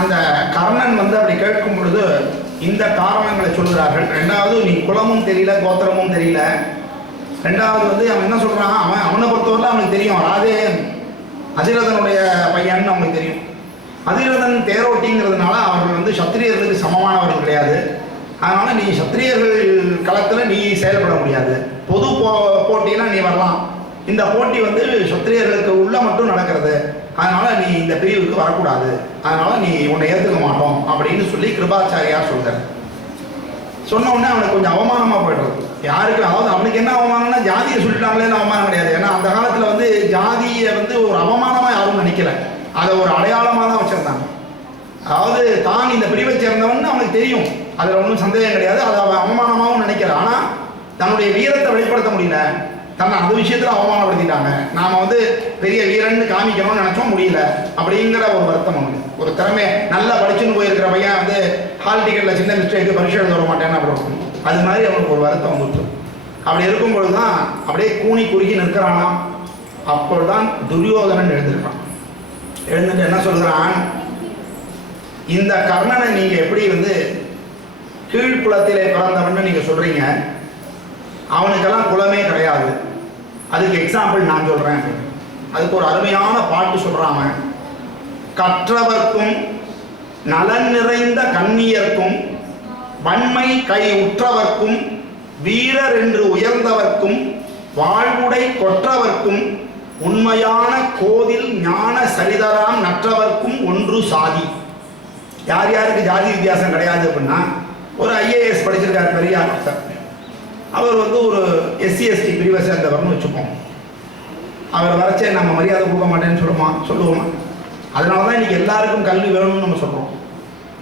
அந்த கர்ணன் அப்படி கேட்கும் பொழுது இந்த காரணங்களை சொல்கிறார்கள். ரெண்டாவது, நீ குலமும் தெரியல, கோத்திரமும் தெரியல. ரெண்டாவது அவன் என்ன சொல்றான், அவனை பொறுத்தவரை அவனுக்கு தெரியும் ராதே அதிரதனுடைய பையன் அவனுக்கு தெரியும். அதிரதன் தேரோட்டிங்கிறதுனால அவர்கள் சத்திரியர்களுக்கு சமமானவர்கள் கிடையாது. அதனால நீ சத்திரியர்கள் களத்தில் நீ செயல்பட முடியாது. பொது போட்டினா நீ வரலாம். இந்த போட்டி சத்திரியர்களுக்கு உள்ள மட்டும் நடக்கிறது. அதனால நீ இந்த பிரிவுக்கு வரக்கூடாது. அதனால நீ உன்னை ஏற்றுக்க மாட்டோம் அப்படின்னு சொல்லி கிருபாச்சாரியார் சொல்கிறார். சொன்ன உடனே அவனுக்கு கொஞ்சம் அவமானமாக போய்டுறது. யாருக்கு, அதாவது அவனுக்கு என்ன அவமானம்னா ஜாதியை சொல்லிட்டாங்களேன்னு அவமானம் கிடையாது. ஏன்னா அந்த காலத்தில் ஜாதியை ஒரு அவமானமாக யாரும் நினைக்கல, அதை ஒரு அடையாளமாக தான் வச்சுருந்தாங்க. அதாவது தான் இந்த பிரிவை சேர்ந்தவன் அவனுக்கு தெரியும், அதில் ஒன்றும் சந்தேகம் கிடையாது. அதை அவன் அவமானமாகவும் நினைக்கல. ஆனால் தன்னுடைய வீரத்தை வெளிப்படுத்த முடியல, தன்னை அந்த விஷயத்தில் அவமானப்படுத்திட்டாங்க. நாம் பெரிய வீரன்னு காமிக்கணும்னு நினச்சோம், முடியல அப்படிங்கிற ஒரு வருத்தம் அவனுக்கு. ஒரு திறமை நல்லா படிச்சுன்னு போயிருக்கிற பையன் ஹால் டிக்கெட்டில் சின்ன மிஸ்டேக்கு பரிசு எழுத வர மாட்டேன்னு அப்படி அது மாதிரி அவனுக்கு ஒரு வருத்தம் வந்துட்டு. அப்படி இருக்கும்பொழுது தான் அப்படியே கூனி குறுகி நிற்கிறானா. அப்பொழுதுதான் துரியோதனன் எழுந்திருக்கான். எழுந்துட்டு என்ன சொல்கிறான், இந்த கர்ணனை நீங்கள் எப்படி கீழ்குலத்திலே பிறந்தவன்னு நீங்கள் சொல்கிறீங்க, அவனுக்கெல்லாம் குலமே கிடையாது. அதுக்கு எக்ஸாம்பிள் நான் சொல்கிறேன். அதுக்கு ஒரு அருமையான பாட்டு சொல்கிறாங்க. கற்றவர்க்கும் நலன் நிறைந்த கண்ணியர்க்கும் வன்மை கை உற்றவர்க்கும் வீரர் என்று உயர்ந்தவர்க்கும் வாழ்வுடை கொற்றவர்க்கும் உண்மையான கோதில் ஞான சரிதராம் நற்றவர்க்கும் ஒன்று சாதி. யார் யாருக்கு ஜாதி வித்தியாசம் கிடையாது அப்படின்னா, ஒரு ஐஏஎஸ் படிச்சிருக்கார் பெரிய ஆஃபீஸர், அவர் ஒரு எஸ்சி எஸ்டி பிரிவை சேர்ந்தவர்னு வச்சுப்போம். அவர் வரைச்சே நம்ம மரியாதை கொடுக்க மாட்டேன்னு சொல்லுவோமா? அதனால தான் இன்றைக்கி எல்லாருக்கும் கல்வி வேணும்னு நம்ம சொல்கிறோம்.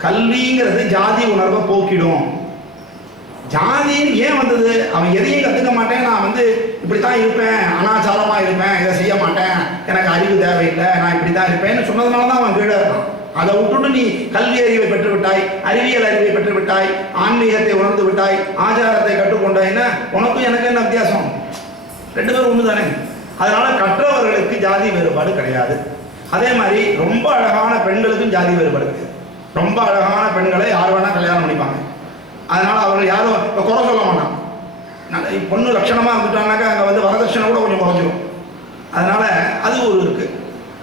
கல்விங்கிறது ஜாதி உணர்வை போக்கிடும். ஜாதின்னு ஏன் வந்தது? அவன் எதையும் கற்றுக்க மாட்டேன், நான் இப்படி தான் இருப்பேன், அனாச்சாரமாக இருப்பேன், இதை செய்ய மாட்டேன், எனக்கு அறிவு தேவையில்லை, நான் இப்படி தான் இருப்பேன்னு சொன்னதுனால தான் அவன் கீழே இருக்கான். அதை விட்டுட்டு நீ கல்வி அறிவை பெற்று விட்டாய், அறிவியல் அறிவை பெற்று விட்டாய், ஆன்மீகத்தை உணர்ந்து விட்டாய், ஆச்சாரத்தை கற்றுக்கொண்டாய்னா உனக்கும் எனக்கு என்ன வித்தியாசம்? ரெண்டு பேரும் ஒன்று தானே. அதனால கற்றவர்களுக்கு ஜாதி வேறுபாடு கிடையாது. அதே மாதிரி ரொம்ப அழகான பெண்களுக்கும் ஜாதி வேறுபாடு இருக்குது. ரொம்ப அழகான பெண்களை யார் வேணால் கல்யாணம் பண்ணிப்பாங்க. அதனால அவர்கள் யாரும் இப்போ குறை சொல்ல மாட்டான். பொண்ணு லட்சணமாக இருந்துட்டாங்கனாக்கா அங்கே வரதட்சணை கூட கொஞ்சம் குறைஞ்சிடும். அதனால அது ஒரு இருக்கு.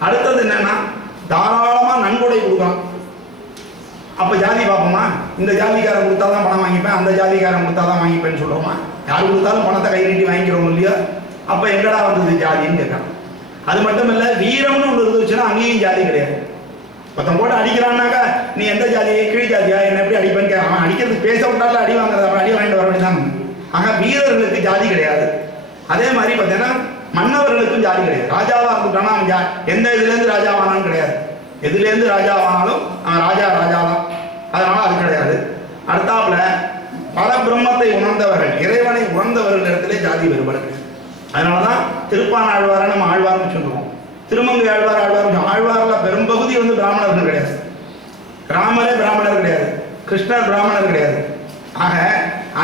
அடுத்தது என்னன்னா, தாராளமாக நன்கொடை கொடுக்கலாம். அப்போ ஜாதி பார்ப்போமா? இந்த ஜாதிக்காரன் கொடுத்தா தான் பணம் வாங்கிப்பேன், அந்த ஜாதிக்காரன் கொடுத்தா தான் வாங்கிப்பேன்னு சொல்கிறோமா? யார் கொடுத்தாலும் பணத்தை கை நீட்டி வாங்கிக்கிறோம் இல்லையா? அப்போ எங்கடா வந்தது ஜாதின்னு கேட்கலாம். அது மட்டும் இல்லை, வீரம்னு ஒன்று இருந்துச்சுன்னா அங்கேயும் ஜாதி கிடையாது. மொத்தம் போட்டு அடிக்கிறான்னாக்கா நீ எந்த ஜாதி, கீழ் ஜாதியா, என்ன எப்படி அடிப்பேன்னு கேட்க. அவன் அடிக்கிறதுக்கு பேச விட்டாலும் அடி வாங்குறது, அவன் அடி வாங்கிட்டு வர வேண்டியதான். ஆக வீரர்களுக்கு ஜாதி கிடையாது. அதே மாதிரி பார்த்தீங்கன்னா மன்னவர்களுக்கும் ஜாதி கிடையாது. ராஜாவாக இருந்துட்டானா அவன் எந்த இதுலேருந்து ராஜாவானான்னு கிடையாது. எதுலேருந்து ராஜாவானாலும் அவன் ராஜா தான். அதனால அது கிடையாது. அடுத்தாப்புல பரபிரம்மத்தை உணர்ந்தவர்கள், இறைவனை உணர்ந்தவர்கள் இடத்திலே ஜாதி வேறுபாடு கிடையாது. அதனால தான் திருப்பான் ஆழ்வாரை நம்ம ஆழ்வார்னு சொல்லுவோம். திருமங்கை ஆழ்வாரில் பெரும்பகுதி பிராமணர்கள் கிடையாது. ராமரே பிராமணர் கிடையாது, கிருஷ்ணர் பிராமணர் கிடையாது. ஆக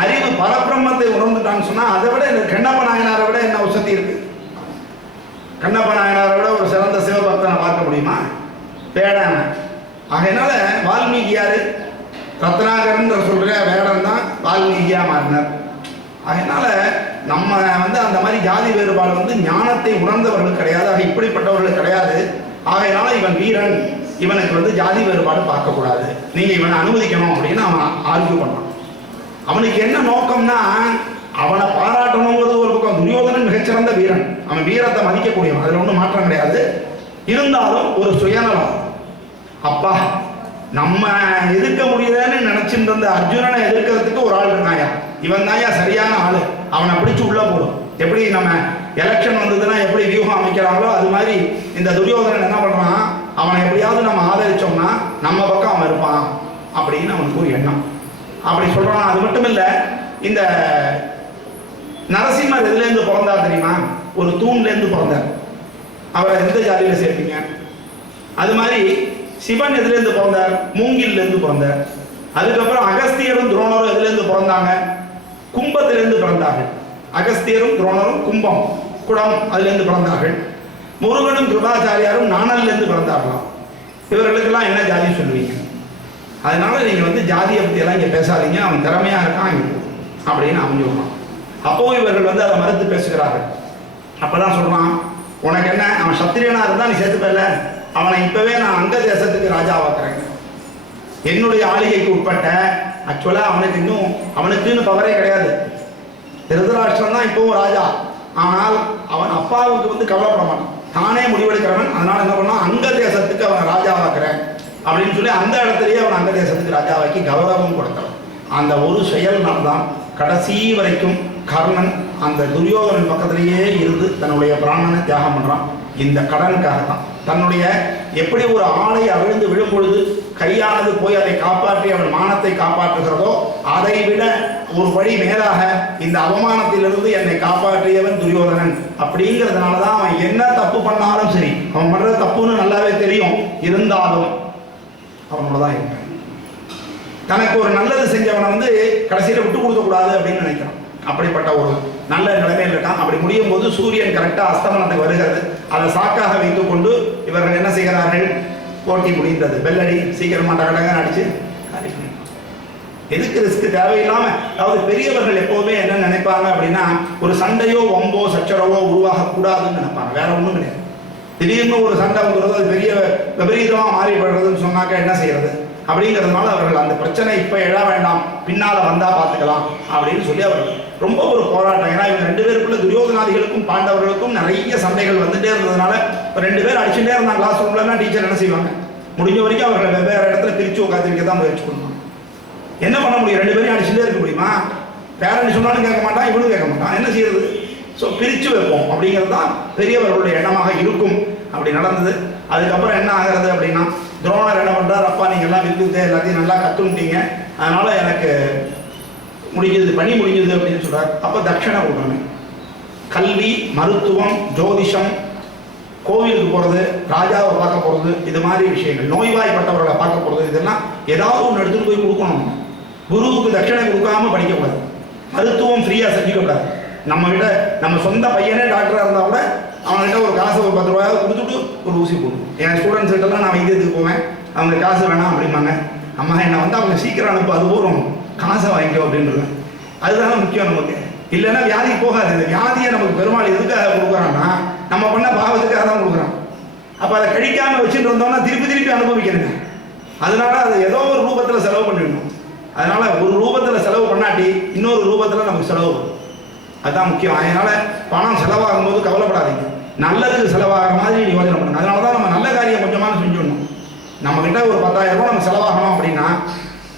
அறிவு பரபிரம்மத்தை உணர்ந்துட்டான்னு சொன்னா அதை விட கண்ணப்ப நாயனாரை விட என்ன உசத்தி இருக்கு? கண்ணப்ப நாயனாரை விட ஒரு சிறந்த சிவபக்தனை பார்க்க முடியுமா? வேடான. ஆகையினால வால்மீகி யாரு? ரத்னாகரன் சொல்ற வேடன் தான் வால்மீகியா மாறினார். அதனால நம்ம அந்த மாதிரி ஜாதி வேறுபாடு ஞானத்தை உணர்ந்தவர்கள் கிடையாது. ஆக இப்படிப்பட்டவர்கள் கிடையாது. ஆகையினால இவன் வீரன், இவனுக்கு ஜாதி வேறுபாடு பார்க்கக்கூடாது, நீங்க இவனை அனுமதிக்கணும் அப்படின்னு அவன் ஆர்கியூ பண்ணான். அவனுக்கு என்ன நோக்கம்னா, அவனை பாராட்டணுங்கிறது ஒரு பக்கம். துரியோதனன் மிகச்சிறந்த வீரன், அவன் வீரத்தை மதிக்கக்கூடியவன், அதுல ஒன்றும் மாற்றம் கிடையாது. இருந்தாலும் ஒரு சுயநலம். அப்பா நம்ம எதிர்க்க முடியலன்னு நினைச்சிட்டு இருந்த அர்ஜுனனை எதிர்க்கிறதுக்கு ஒரு ஆள் இருக்காயா, இவன் தாயா சரியான ஆளு, அவனை பிடிச்சு உள்ள போடும். எப்படி நம்ம எலெக்ஷன் வந்ததுன்னா எப்படி வியூகம் அமைக்கிறாங்களோ அது மாதிரி இந்த துரியோதனன் என்ன பண்றான், அவனை எப்படியாவது நம்ம ஆதரிச்சோம்னா நம்ம பக்கம் அவன் இருப்பான் அப்படின்னு அவனுக்கு ஒரு எண்ணம். அப்படி சொல்றான். அது மட்டும் இல்ல, இந்த நரசிம்மர் எதுலேருந்து பிறந்தார் தெரியுமா? ஒரு தூண்லேருந்து பிறந்தார். அவரை எந்த ஜாதியில சேர்ப்பீங்க? அது மாதிரி சிவன் எதுலேருந்து பிறந்தார்? மூங்கிலிருந்து பிறந்தார். அதுக்கப்புறம் அகஸ்தியரும் துரோணரும் எதுலேருந்து பிறந்தாங்க? கும்பத்திலிருந்து பிறந்தார்கள். அகஸ்தியரும் துரோணரும் கும்பம், குடம், அதுலேருந்து பிறந்தார்கள். முருகனும் கிருபாச்சாரியாரும் நாணல்லேருந்து பிறந்தார்களாம். இவர்களுக்கெல்லாம் என்ன ஜாதி சொல்லுவீங்க? அதனால நீங்கள் வந்து ஜாதியை பற்றியெல்லாம் இங்கே பேசாதீங்க, அவன் திறமையாக இருக்கான் இங்கே அப்படின்னு அவன் சொல்கிறான். அப்போவும் இவர்கள் வந்து அதை மறுத்து பேசுகிறார்கள். அப்போ தான் சொல்கிறான், உனக்கு என்ன, அவன் சத்திரியனாக இருந்தால் நீ சேர்த்துப்பல, அவனை இப்போவே நான் அங்க தேசத்துக்கு ராஜாவாக்குறேன், என்னுடைய ஆளுகைக்கு உட்பட்ட. ஆக்சுவலாக அவனுக்கு இன்னும் அவனுக்குன்னு பவரே கிடையாது. திருதராஷ்டிரன் தான் இப்போவும் ராஜா. ஆனால் அவன் அப்பாவுக்கு வந்து கவலைப்பட மாட்டான், தானே முடிவெடுக்கிறவன். அதனால என்ன பண்ணான், அங்க தேசத்துக்கு அவன் ராஜாவாக்குறேன் அப்படின்னு சொல்லி அந்த இடத்துலயே அவன் அங்க தேசத்துக்கு ராஜாவாக்கி கௌரவம் கொடுத்தான். அந்த ஒரு செயல்னால்தான் கடைசி வரைக்கும் கர்ணன் அந்த துரியோதனன் பக்கத்திலேயே இருந்து தன்னுடைய பிராணனை தியாகம் பண்றான். இந்த கடனுக்காகத்தான். தன்னுடைய எப்படி ஒரு ஆளை அவிழ்ந்து விழும் பொழுது கையானது போய் அதை காப்பாற்றி அவன் மானத்தை காப்பாற்றுகிறதோ, அதை விட ஒரு படி மேலாக இந்த அவமானத்திலிருந்து என்னை காப்பாற்றியவன் துரியோதனன் அப்படிங்கிறதுனால தான் அவன் என்ன தப்பு பண்ணாலும் சரி, அவன் பண்றது தப்புன்னு நல்லாவே தெரியும், இருந்தாலும் அவனோட தான் இருப்பான். தனக்கு ஒரு நல்லது செஞ்சவனை வந்து கடைசியில் விட்டு கொடுக்க கூடாது அப்படின்னு நினைக்கிறான். அப்படிப்பட்ட ஒரு நல்ல நிலைமையில் இருக்கான். அப்படி முடியும் போது சூரியன் கரெக்டாக அஸ்தமனத்துக்கு வருகிறது. அதை சாக்காக வைத்துக் கொண்டு இவர்கள் என்ன செய்கிறார்கள், போட்டி முடிந்தது, பெல்லடி சீக்கிரமா டகடக அடிச்சு எதுக்கு ரிஸ்க் தேவையில்லாம. அதாவது பெரியவர்கள் எப்போவுமே என்ன நினைப்பாங்க அப்படின்னா, ஒரு சண்டையோ வம்போ சச்சரவோ உருவாக கூடாதுன்னு நினைப்பாங்க, வேற ஒன்றும் கிடையாது. திடீர்னு ஒரு சண்டை வந்துடுறது, அது பெரிய விபரீதமா மாறிப்படுறதுன்னு சொன்னாக்க என்ன செய்யறது அப்படிங்கிறதுனால அவர்கள் அந்த பிரச்சனை இப்ப எழ வேண்டாம், பின்னால வந்தா பார்த்துக்கலாம் அப்படின்னு சொல்லி அவர்கள் ரொம்ப ஒரு போராட்டம். ஏன்னா இவங்க ரெண்டு பேருக்குள்ள துரியோதனாதிகளுக்கும் பாண்டவர்களுக்கும் நிறைய சண்டைகள் வந்துட்டே இருந்ததுனால ரெண்டு பேர் அடிச்சுட்டே இருந்தாங்க. கிளாஸ் ரூம்லாம் டீச்சர் என்ன செய்வாங்க, முடிஞ்ச வரைக்கும் அவர்களை வெவ்வேறு இடத்துல பிரிச்சு உட்காந்து வைக்க தான் முயற்சி பண்ணுவாங்க. என்ன பண்ண முடியும், ரெண்டு பேரும் அடிச்சுட்டே இருக்க முடியுமா? பேரண்ட் சொன்னாலும் கேட்க மாட்டான், இவனும் கேட்க மாட்டான், என்ன செய்யறது? ஸோ பிரித்து வைப்போம் அப்படிங்கிறது தான் பெரியவர்களுடைய எண்ணமாக இருக்கும். அப்படி நடந்தது. அதுக்கப்புறம் என்ன ஆகிறது அப்படின்னா, துரோணர் என்ன பண்ணுறார், அப்பா நீங்கள் எல்லாம் விற்று எல்லாத்தையும் நல்லா கற்றுட்டீங்க, அதனால எனக்கு முடிஞ்சது, பணி முடிஞ்சது அப்படின்னு சொல்கிறார். அப்போ தட்சணை கொடுக்கணும். கல்வி, மருத்துவம், ஜோதிஷம், கோவிலுக்கு போகிறது, ராஜாவை பார்க்க போகிறது, இது மாதிரி விஷயங்கள், நோய்வாய்ப்பட்டவர்களை பார்க்க போகிறது, இதெல்லாம் ஏதாவது ஒன்று எடுத்துகிட்டு போய் கொடுக்கணும். குருவுக்கு தட்சணை கொடுக்காம படிக்கக்கூடாது. மருத்துவம் ஃப்ரீயாக செஞ்சுக்கக்கூடாது. நம்ம சொந்த பையனே டாக்டராக இருந்தால் கூட அவன்கிட்ட ஒரு காசு ஒரு 10 ரூபாயாவது கொடுத்துட்டு ஒரு ஊசி போடணும். என் ஸ்டூடெண்ட்ஸ் கிட்டலாம் நான் வைத்தியத்துக்கு போவேன், அவங்க காசு வேணாம் அப்படிம்பாங்க. அம்மா என்னை வந்து அவங்க சீக்கிரம் அனுப்பு, அது போகிறோம், காசை வாங்கிக்கோ அப்படின்றது. அதுதானே முக்கியம் நமக்கு. இல்லைன்னா வியாதிக்கு போகாது. இந்த வியாதியை நமக்கு பெருமாள் எதுக்காக கொடுக்குறான்னா, நம்ம பண்ண பாவத்துக்காக தான் கொடுக்குறான். அப்போ அதை கழிக்காமல் வச்சுட்டு இருந்தோம்னா திருப்பி அனுபவிக்கணுங்க. அதனால அதை ஏதோ ஒரு ரூபத்தில் செலவு பண்ணிடணும். அதனால ஒரு ரூபத்தில் செலவு பண்ணாட்டி இன்னொரு ரூபத்தில் நமக்கு செலவு, அதுதான் முக்கியம். அதனால பணம் செலவாகும் போது கவலைப்படாதீங்க, நல்லதுக்கு செலவாகிற மாதிரி யோசனை பண்ணுங்க. அதனால தான் நம்ம நல்ல காரியம் கொஞ்சமாக செஞ்சிடணும். நம்ம கிட்ட ஒரு 10,000 ரூபாய் நம்ம செலவாகணும் அப்படின்னா,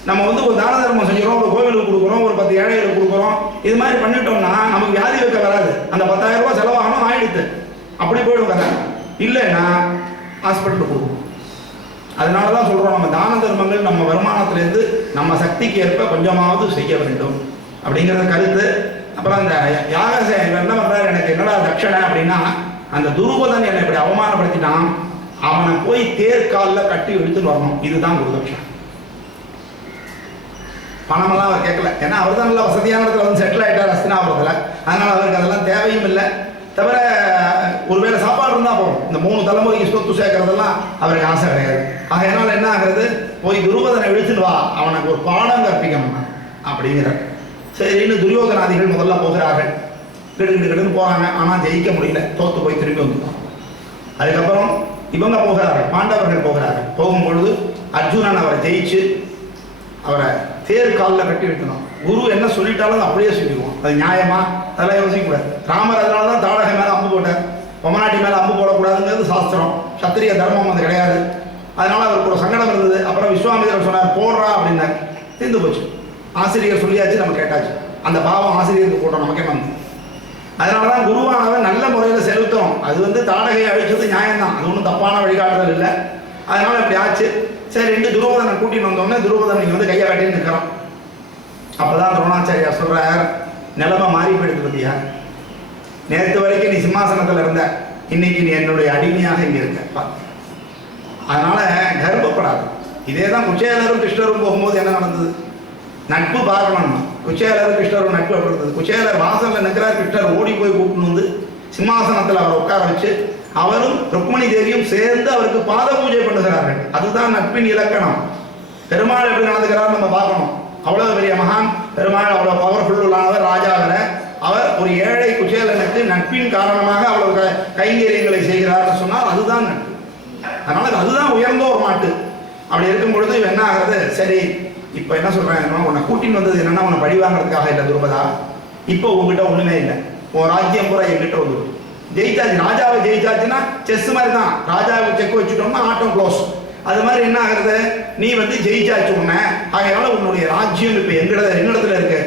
நம்ம வந்து ஒரு தான தர்மம் செஞ்சுக்கிறோம், ஒரு கோவிலுக்கு கொடுக்குறோம், ஒரு 10 ஏழைகளுக்கு கொடுக்குறோம், இது மாதிரி பண்ணிட்டோம்னா நமக்கு வியாதி வைக்க வராது. அந்த 10,000 ரூபாய் செலவாகணும் ஆயிடுத்து, அப்படி போயிடும் கதை. இல்லைன்னா ஹாஸ்பிட்டலுக்கு கொடுக்கும். அதனால தான் சொல்கிறோம், நம்ம தான தர்மங்கள் நம்ம வருமானத்திலேருந்து நம்ம சக்திக்கு ஏற்ப கொஞ்சமாவது செய்ய வேண்டும் அப்படிங்கிறத கருத்து. அப்புறம் அந்த யாக என்ன பண்ணுறாரு, எனக்கு என்னடா தட்சணை அப்படின்னா, அந்த துருபதன் என்னை இப்படி அவமானப்படுத்திட்டான், அவனை போய் தேர்காலில் கட்டி இழுத்துட்டு வரணும், இதுதான் குருதட்சணை. பணமெல்லாம் அவர் கேட்கல, ஏன்னா அவர் தான் நல்லா வசதியான இடத்துல வந்து செட்டில் ஆகிட்டார் ஹஸ்தினாபுரத்தில். அதனால் அவருக்கு அதெல்லாம் தேவையும் இல்லை. தவிர ஒருவேளை சாப்பாடு இருந்தால் போகும், இந்த 3 தலைமுறைக்கு சொத்து சேர்க்கறதெல்லாம் அவருக்கு ஆசை கிடையாது. ஆகையினால என்ன ஆகிறது, போய் துருபதனை இழுத்துட்டு வா, அவனுக்கு ஒரு பாடம் கற்பிக்கணும் அப்படிங்கிறார். சரின்னு துரியோதனாதிகள் முதல்ல போகிறார்கள், கிடுன்னு போகிறாங்க. ஆனால் ஜெயிக்க முடியல, தோத்து போய் திரும்பி வந்துட்டாங்க. அதுக்கப்புறம் இவங்க போகிறார்கள், பாண்டவர்கள் போகிறார்கள். போகும்பொழுது அர்ஜுனன் அவரை ஜெயிச்சு அவரை தேர் காலில் கட்டி வைக்கணும். குரு என்ன சொல்லிட்டாலும் அப்படியே சொல்லிடுவோம், அது நியாயமா, அதெல்லாம் யோசிக்கக்கூடாது. ராமர் அதனால தான் தாடகை மேலே அம்பு போட்டார், பொம்மநாட்டி மேலே அம்பு போடக்கூடாதுங்கிறது சாஸ்திரம், சத்திரிய தர்மம் அது கிடையாது. அதனால அவருக்கு ஒரு சங்கடம் இருந்தது. அப்புறம் விஸ்வாமித்திரர் சொன்னார், போடுறா அப்படின்னார், தீர்ந்து போச்சு. ஆசிரியர் சொல்லியாச்சு, நம்ம கேட்டாச்சு, அந்த பாவம் ஆசிரியருக்கு போட்டோம், நமக்கே வந்து. அதனால தான் குருவானவன் நல்ல முறையில் செலுத்தணும். அது வந்து தாடகையை அழிச்சது நியாயம்தான், அது ஒன்றும் தப்பான வழிகாட்டுதல் இல்லை. அதனால இப்படி ஆச்சு. சரி என்று துருபதனை கூட்டின்னு வந்தோடனே துருபதன் நீங்கள் வந்து கையை கட்டின்னு நிற்கிறோம். அப்போதான் துரோணாச்சாரியா சொல்கிறார், நிலைமை மாறி போயிடுது பத்தியா, நேற்று வரைக்கும் நீ சிம்மாசனத்தில் இருந்த, இன்னைக்கு நீ என்னுடைய அடிமையாக இங்கே இருக்க. அதனால கர்ப்பப்படாது. இதே தான் குச்சேலரும் கிருஷ்ணரும் போகும்போது என்ன நடந்தது, நட்பு பார்க்கணும். குச்சேலரும் கிருஷ்ணரும் நட்பு இருந்தது. குச்சேலர் வாசலில் நிற்கிறார், கிருஷ்ணர் ஓடி போய் கூப்பிட்டு வந்து சிம்மாசனத்தில் அவரை உட்கார வச்சு அவரும் ருக்மணி தேவியும் சேர்ந்து அவருக்கு பாத பூஜை பண்ணுகிறார்கள். அதுதான் நட்பின் இலக்கணம். பெருமாள் எப்படி நடந்துக்கிறார் நம்ம பார்க்கணும். அவ்வளவு பெரிய மகான் பெருமாள், அவ்வளவு பவர்ஃபுல் உள்ளானவர், ராஜாவில் அவர் ஒரு ஏழை குச்சேலனுக்கு நட்பின் காரணமாக அவ்வளவு கைங்கரியங்களை செய்கிறார்னு சொன்னால் அதுதான் நட்பு. அதனால அதுதான் உயர்ந்த ஒரு மாட்டு. அப்படி இருக்கும் பொழுது என்ன ஆகிறது, சரி இப்போ என்ன சொல்றேன், உன்னை கூட்டின்னு வந்தது என்னன்னா உன்னை பழி வாங்குறதுக்காக இல்லை துருபதா. இப்போ உங்ககிட்ட ஒண்ணுமே இல்லை, உன் ராஜ்யம் பூரா என்கிட்ட வந்து ஜெயிச்சாச்சு. ராஜாவை ஜெயிச்சாச்சுன்னா செஸ் மாதிரி தான், ராஜாவுக்கு செக் வச்சுட்டோம்னா ஆட்டம் க்ளோஸ். அது மாதிரி என்ன ஆகுறது, நீ வந்து ஜெயிச்சாச்சு உன்னை, ஆகையால உன்னுடைய ராஜ்யம் இப்போ என்னிடத்துல இருக்கு.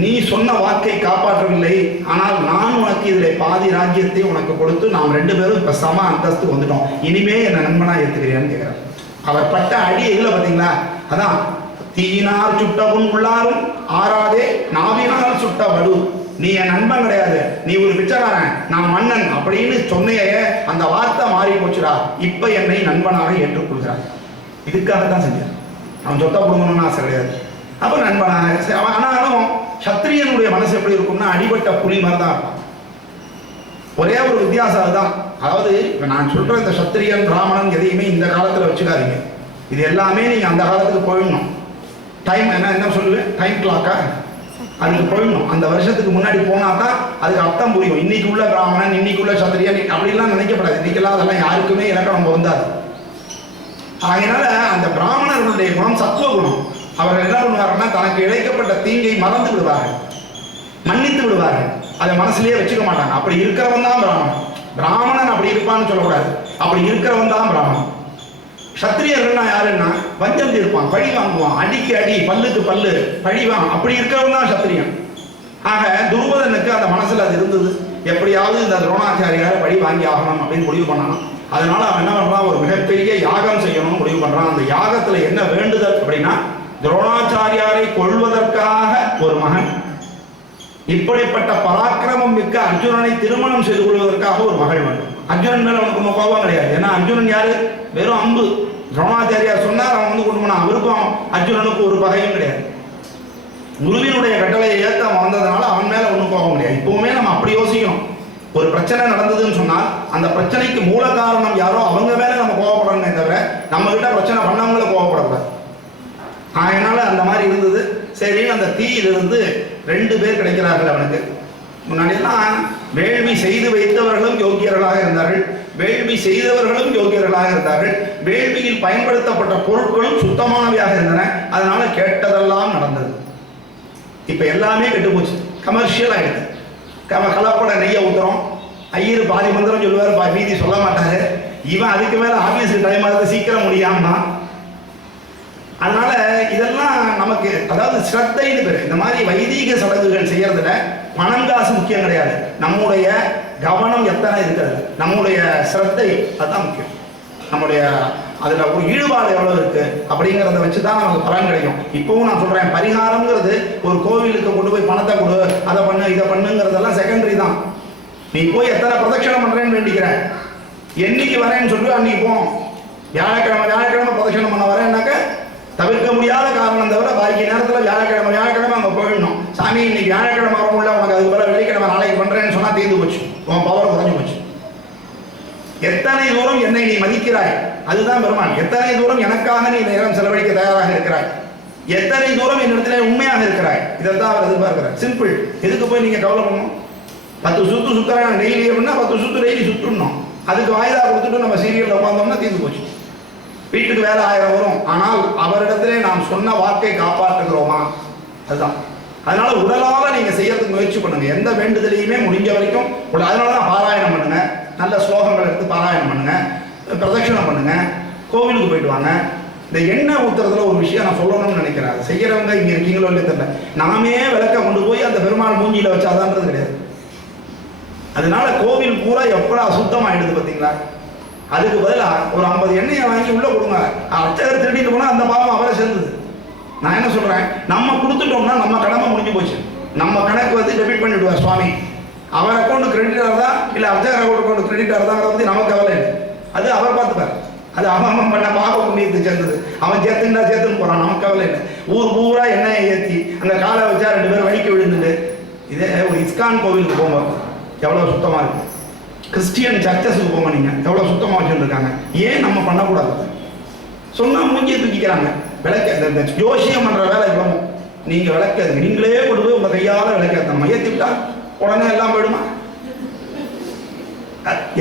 நீ சொன்ன வாக்கை காப்பாற்றவில்லை, ஆனால் நான் உனக்கு இதில் பாதி ராஜ்யத்தை உனக்கு கொடுத்து நாம் 2 பேரும் இப்போ சம அந்தஸ்து வந்துட்டோம், இனிமே என்னை நண்பனா ஏற்றுக்கிறேன்னு கேட்கிறார். அவர் பட்ட அடி எதுல பார்த்தீங்களா, அதான் தீயினார் சுட்ட புண் உள்ளாரும் ஆறாதே நாவினால் சுட்ட வடு. நீ என் நண்பன் கிடையாது, நீ ஒரு பிச்சைக்காரன், நான் மன்னன் அப்படின்னு சொன்னையே அந்த வார்த்தை மாறி போச்சுடா. இப்ப என்னை நண்பனாக ஏற்றுக்கொள்கிறார். இதுக்காகத்தான் செஞ்சார். அவன் சொத்த கொடுக்கணும்னு ஆசை கிடையாது. அப்ப நண்பனாக. ஆனாலும் சத்திரியனுடைய மனசு எப்படி இருக்கும்னா அடிபட்ட புலி மாதிரி தான் இருக்கும். ஒரே ஒரு வித்தியாசம் அதுதான். அதாவது நான் சொல்ற இந்த சத்திரியன் பிராமணன் எதையுமே இந்த காலத்துல வச்சுக்காதீங்க. இது எல்லாமே நீங்க அந்த காலத்துக்கு போயிடணும். டைம் என்ன சொல்லுவேன், டைம் கிளாக்கா, அதுக்கு போயிடணும். அந்த வருஷத்துக்கு முன்னாடி போனா தான் அதுக்கு அர்த்தம் புரியும். இன்னைக்கு உள்ள பிராமணன், இன்னைக்கு உள்ள சத்திரியன் அப்படிலாம் நினைக்கப்படாது. இன்னைக்கெல்லாம் அதெல்லாம் யாருக்குமே இலக்கணம் பொருந்தாது. அதனால அந்த பிராமணர்களுடைய குணம் சத்துவ குணம். அவர்கள் என்ன பண்ணுவாங்கன்னா தனக்கு இழைக்கப்பட்ட தீங்கை மறந்து விடுவார்கள், மன்னித்து விடுவார்கள், அதை மனசுலயே வச்சுக்க மாட்டாங்க. அப்படி இருக்கிறவன் தான் பிராமணன். பிராமணன் அப்படி இருப்பான்னு சொல்லக்கூடாது, அப்படி இருக்கிறவன் தான் பிராமணன். சத்திரியர்கள்னா யாருன்னா வஞ்சம் தீர்ப்பான், பழி வாங்குவான், அடிக்கு அடி, பல்லுக்கு பல்லு, பழி வாங்க, அப்படி இருக்கிறவன் தான் சத்திரியன். ஆக துருபதனுக்கு அந்த மனசுல அது இருந்தது. எப்படியாவது இந்த துரோணாச்சாரியார பழி வாங்கி ஆகணும் அப்படின்னு முடிவு பண்ணான். அதனால அவன் என்ன பண்றான், ஒரு மிகப்பெரிய யாகம் செய்யணும்னு முடிவு பண்றான். அந்த யாகத்துல என்ன வேண்டுதல் அப்படின்னா துரோணாச்சாரியாரை கொள்வதற்காக ஒரு மகன், இப்படிப்பட்ட பராக்கிரமம் மிக்க அர்ஜுனனை திருமணம் செய்து கொள்வதற்காக ஒரு மகள் வேண்டும். அர்ஜுனன் மேல அவனுக்கு கோபம் கிடையாது. ஏன்னா அர்ஜுனன் யாரு, வெறும் அம்பு. துரோணாச்சாரியார் சொன்னார், அவன் வந்து கொண்டு போனான். அவருக்கும் அர்ஜுனனுக்கு ஒரு பகையும் கிடையாது. குருவினுடைய கட்டளையை ஏற்ற அவன் வந்ததுனால அவன் மேல ஒன்றும் கோபம் கிடையாது. இப்பவுமே நம்ம அப்படி யோசிக்கணும். ஒரு பிரச்சனை நடந்ததுன்னு சொன்னால் அந்த பிரச்சனைக்கு மூல காரணம் யாரோ அவங்க மேல நம்ம கோபப்படணுமே தவிர நம்ம கிட்ட பிரச்சனை பண்ணவங்கள கோபப்படக்கூடாது. அதனால அந்த மாதிரி இருந்தது. சரி, அந்த தீயிலிருந்து 2 பேர் கிடைக்கிறார்கள் அவனுக்கு. முன்னாடியெல்லாம் வேள்வி செய்து வைத்தவர்களும் யோக்கியர்களாக இருந்தார்கள், வேள்வி செய்தவர்களும் யோக்கியர்களாக இருந்தார்கள். வேள்வியில் பயன்படுத்தப்பட்ட பொருட்களும் சுத்தமானவையாக இருந்தன. அதனால கேட்டதெல்லாம் நடந்தது. இப்ப எல்லாமே கெட்டு போச்சு, கமர்ஷியல் ஆயிடுது. கலப்பட நெய்ய ஊத்துறோம், ஐயர் பாதி மந்திரம் சொல்லுவார், மீதி சொல்ல மாட்டாரு. இவன் அதுக்கு மேல ஆபீஸ் டைம் ஆகுது, சீக்கிரம் முடியாம. அதனால இதெல்லாம் நமக்கு, அதாவது ஸ்ரத்தைன்னு பேரு. இந்த மாதிரி வைதீக சடங்குகள் செய்யறதுல பணம் காசு முக்கியம் கிடையாது, நம்முடைய கவனம் எத்தனை இருக்கிறது, நம்முடைய ஸ்ரத்தை அதுதான் முக்கியம். நம்முடைய அதுல ஒரு ஈடுபாடு எவ்வளவு இருக்கு அப்படிங்கிறத வச்சுதான் நமக்கு பலன் கிடைக்கும். இப்பவும் நான் சொல்றேன், பரிகாரம்ங்கிறது ஒரு கோவிலுக்கு கொண்டு போய் பணத்தை கொடு, அதை பண்ணு, இதை பண்ணுங்கிறதெல்லாம் செகண்டரி தான். நீ போய் எத்தனை பிரதட்சணம் பண்றேன்னு வேண்டிக்கிற, என்னைக்கு வரேன்னு சொல்லி அன்னைக்கு போவோம். வியாழக்கிழமை பிரதட்சணம் பண்ண வரேன்னாக்க தவிர்க்க முடியாத காரணம் தவிர பாக்கி நேரத்தில் வியாழக்கிழமை அங்கே போயிடணும். சாமி இன்னைக்கு வியாழக்கிழமை வர முடியல, உனக்கு அதுக்கு பிறகு வெள்ளிக்கிழமை நாளைக்கு பண்றேன்னு சொன்னா தீர்ந்து போச்சு, உன் பவர் குறைஞ்சு போச்சு. எத்தனை தூரம் என்னை நீ மதிக்கிறாய், அதுதான் பெருமாள். எத்தனை தூரம் எனக்காக நீ நேரம் செலவழிக்க தயாராக இருக்கிறாய், எத்தனை தூரம் என்னிடத்துல உண்மையாக இருக்கிறாய், இதைத்தான் அவர் எதிர்பார்க்கிறார். சிம்பிள். எதுக்கு போய் நீங்க கவலை பண்ணணும்? 10 சுத்து சுத்துறாங்க டெய்லி அப்படின்னா 10 சுத்து டெய்லி சுத்துடணும். அதுக்கு வாய்தா கொடுத்துட்டு நம்ம சீரியல்ல உட்காந்தோம்னா தீர்ந்து போச்சு. வீட்டுக்கு வேலை 1000 வரும், ஆனால் அவரிடத்திலே நாம் சொன்ன வாக்கை காப்பாற்றுகிறோமா, அதுதான். அதனால உடலாக நீங்க செய்யறதுக்கு முயற்சி பண்ணுங்க. எந்த வேண்டுதலையுமே முடிஞ்ச வரைக்கும். அதனாலதான் பாராயணம் பண்ணுங்க, நல்ல ஸ்லோகங்கள் எடுத்து பாராயணம் பண்ணுங்க, பிரதட்சணம் பண்ணுங்க, கோவிலுக்கு போயிட்டு வாங்க. இந்த எண்ணெய் ஊத்துறதுல ஒரு விஷயம் நான் சொல்லணும்னு நினைக்கிறேன். செய்யறவங்க இங்க இருக்கீங்களோ இல்லை தெரியல, நாமே விளக்க கொண்டு போய் அந்த பெருமாள் மூஞ்சியில வச்சாதான்றது கிடையாது. அதனால கோவில் பூரா எப்படா அசுத்தமாயிடுது பார்த்தீங்களா. அதுக்கு பதிலாக ஒரு 50 எண்ணெயை வாங்கி உள்ள கொடுங்க. அர்ச்சகர் திருடிட்டு போனா அந்த பாவம் அவரை சேர்ந்தது. நான் என்ன சொல்றேன், நம்ம கொடுத்துட்டோம்னா நம்ம கடமை முடிஞ்சு போச்சு. நம்ம கணக்கு வந்து டெபிட் பண்ணிவிடுவார் சுவாமி. அவர் அக்கௌண்ட் கிரெடிட்டாக தான் இல்லை அர்ச்சகர் அக்கௌண்ட் கிரெடிட்டாக தான் பற்றி நமக்கு கவலை இல்லை. அது அவர் பார்த்துப்பார். அது அவன் பண்ண பாவ புண்ணியத்துக்கு சேர்ந்தது. அவன் சேர்த்துன்னு போறான், நமக்கு கவலை இல்லை. ஊர் பூரா எண்ணெயை ஏற்றி அந்த காலை வச்சா 2 பேர் வலிக்கு விழுந்துட்டு. இதே ஒரு இஸ்கான் கோவிலுக்கு போகும்போது எவ்வளோ சுத்தமாக இருக்கு. கிறிஸ்டியன் சர்ச்சஸுக்கு போங்க, நீங்க எவ்வளவு சுத்தமா வச்சுருக்காங்க. ஏன் நம்ம பண்ணக்கூடாது? சொன்னா மூஞ்சியை தூக்கிக்கிறாங்க. விளக்க இந்த ஜோசியம் பண்ற வேலை இவ்வளவு. நீங்க விளக்காது, நீங்களே கொண்டு போய் உங்க கையால விளக்க மையத்தி விட்டா உடனே எல்லாம் போயிடுமா?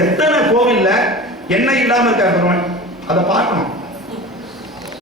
எத்தனை கோவில்ல எண்ணெய் இல்லாம இருக்காரு, அதை பார்க்கணும்.